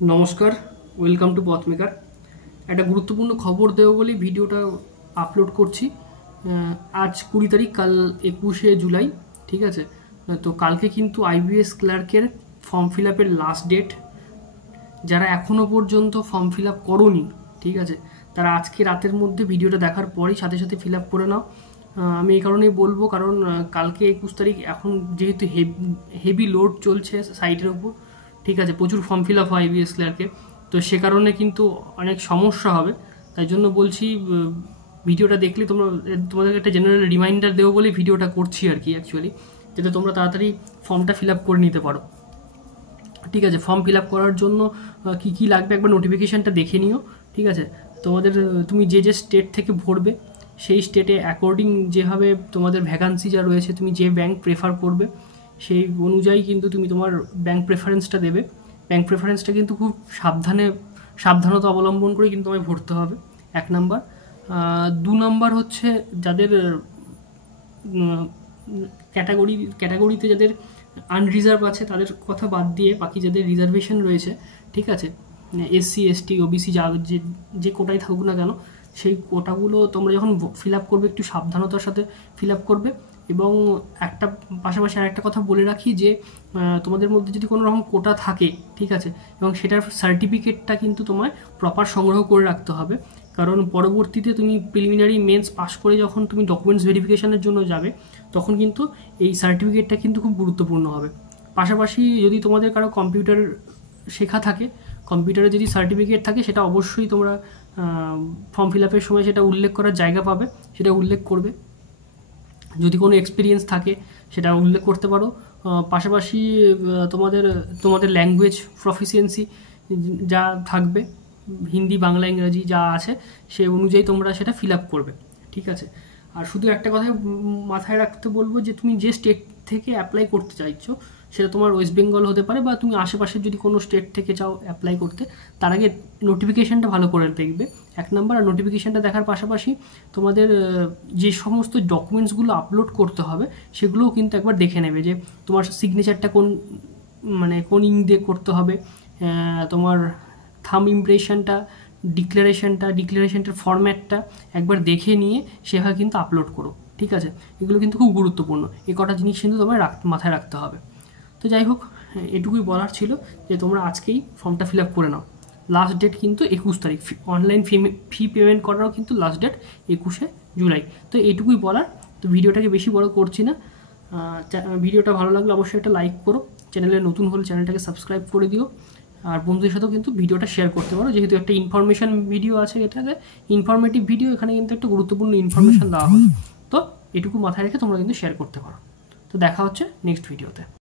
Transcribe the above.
নমস্কার, welcome to পথ maker. একটা গুরুত্বপূর্ণ খবর দেবো বলেই ভিডিওটা আপলোড করছি। আজ 20 তারিখ, কাল 21শে জুলাই। ঠিক আছে, তো কালকে কিন্তু আইবিএস ক্লার্কের ফর্ম ফিল আপের লাস্ট ডেট। যারা এখনও পর্যন্ত ফর্ম ফিল আপ করোনি, ঠিক আছে, তারা আজকে রাতের মধ্যে ভিডিওটা দেখার পরেই সাথে সাথে ফিল আপ করে নাও। আমি এই কারণেই বলবো, কারণ কালকে 21 তারিখ, এখন যেহেতু হেভি লোড চলছে সাইটের উপর, ঠিক আছে, প্রচুর ফর্ম ফিল আপ হয় আইবিএস ক্লার্কে, তো সে কারণে কিন্তু অনেক সমস্যা হবে। তাই জন্য বলছি, ভিডিওটা দেখলে তোমাদেরকে একটা জেনারেল রিমাইন্ডার দেবো বলে ভিডিওটা করছি আর কি, অ্যাকচুয়ালি, যাতে তোমরা তাড়াতাড়ি ফর্মটা ফিল আপ করে নিতে পারো। ঠিক আছে, ফর্ম ফিল আপ করার জন্য কি কি লাগবে একবার নোটিফিকেশানটা দেখে নিও। ঠিক আছে, তুমি যে যে স্টেট থেকে ভরবে, সেই স্টেটে অ্যাকর্ডিং যেভাবে তোমাদের ভ্যাকান্সি যা রয়েছে, তুমি যে ব্যাংক প্রেফার করবে সেই অনুযায়ী কিন্তু তুমি তোমার ব্যাংক প্রেফারেন্সটা দেবে। ব্যাংক প্রেফারেন্সটা কিন্তু খুব সাবধানতা অবলম্বন করে কিন্তু তোমায় ভরতে হবে, 1 নাম্বার। 2 নাম্বার হচ্ছে, যাদের ক্যাটাগরিতে যাদের আনরিজার্ভ আছে তাদের কথা বাদ দিয়ে বাকি যাদের রিজার্ভেশন রয়েছে, ঠিক আছে, এসসি এসটি ওবিসি যে কোটায় থাকুক না কেন, সেই কোটাগুলো তোমরা যখন ফিল আপ করবে একটু সাবধানতার সাথে ফিল আপ করবে। এবং পাশাপাশি আরেকটা কথা বলে রাখি যে তোমাদের মধ্যে যদি কোনো রকম কোটা থাকে, ঠিক আছে, এবং সেটার সার্টিফিকেটটা কিন্তু তোমায় প্রপার সংগ্রহ করে রাখতে হবে, কারণ পরবর্তীতে তুমি প্রিলিমিনারি মেন্স পাস করে যখন তুমি ডকুমেন্টস ভেরিফিকেশনের জন্য যাবে, তখন কিন্তু এই সার্টিফিকেটটা কিন্তু খুব গুরুত্বপূর্ণ হবে। পাশাপাশি যদি তোমাদের কারো কম্পিউটার শেখা থাকে, কম্পিউটারে যদি সার্টিফিকেট থাকে, সেটা অবশ্যই তোমরা ফর্ম ফিল আপের সময় সেটা উল্লেখ করার জায়গা পাবে, সেটা উল্লেখ করবে। যদি কোনো এক্সপিরিয়েন্স থাকে সেটা উল্লেখ করতে পারো। পাশাপাশি তোমাদের ল্যাঙ্গুয়েজ প্রফিসিয়েন্সি যা থাকবে, হিন্দি, বাংলা, ইংরাজি যা আছে, সে অনুযায়ী তোমরা সেটা ফিল আপ করবে। ঠিক আছে, আর শুধু একটা কথাই মাথায় রাখতে বলবো যে তুমি যে স্টেট থেকে অ্যাপ্লাই করতে চাইছো, সেটা তোমার ওয়েস্ট বেঙ্গল হতে পারে, বা তুমি আশেপাশের যদি কোনো স্টেট থেকে চাও অ্যাপ্লাই করতে, তার আগে নোটিফিকেশানটা ভালো করে দেখবে, 1 নাম্বার। আর নোটিফিকেশানটা দেখার পাশাপাশি তোমাদের যে সমস্ত ডকুমেন্টসগুলো আপলোড করতে হবে সেগুলোও কিন্তু একবার দেখে নেবে, যে তোমার সিগনেচারটা কোন ইঙ্ক দিয়ে করতে হবে, তোমার থাম্ব ইমপ্রেশনটা, ডিক্লারেশনটার ফরম্যাটটা একবার দেখে নিয়ে সেভাবে কিন্তু আপলোড করো। ঠিক আছে, এগুলো কিন্তু খুব গুরুত্বপূর্ণ, এই কটা জিনিস কিন্তু তোমায় মাথায় রাখতে হবে। তো যাই হোক, এটুকুই বলার ছিল যে তোমরা আজকেই ফর্মটা ফিল আপ করে নাও। লাস্ট ডেট কিন্তু 21 তারিখ। অনলাইন ফি পেমেন্ট করারও কিন্তু লাস্ট ডেট 21শে জুলাই। তো এইটুকুই বলার। তো ভিডিওটাকে বেশি বড় করছি না। ভিডিওটা ভালো লাগলে অবশ্যই একটা লাইক করো, চ্যানেলে নতুন হলে চ্যানেলটাকে সাবস্ক্রাইব করে দিও, আর বন্ধুদের সাথেও কিন্তু ভিডিওটা শেয়ার করতে পারো, যেহেতু একটা ইনফরমেশান ভিডিও আছে, এটাতে ইনফরমেটিভ ভিডিও, এখানে কিন্তু একটা গুরুত্বপূর্ণ ইনফরমেশান দেওয়া হবে। তো এটুকু মাথায় রেখে তোমরা কিন্তু শেয়ার করতে পারো। তো দেখা হচ্ছে নেক্সট ভিডিওতে।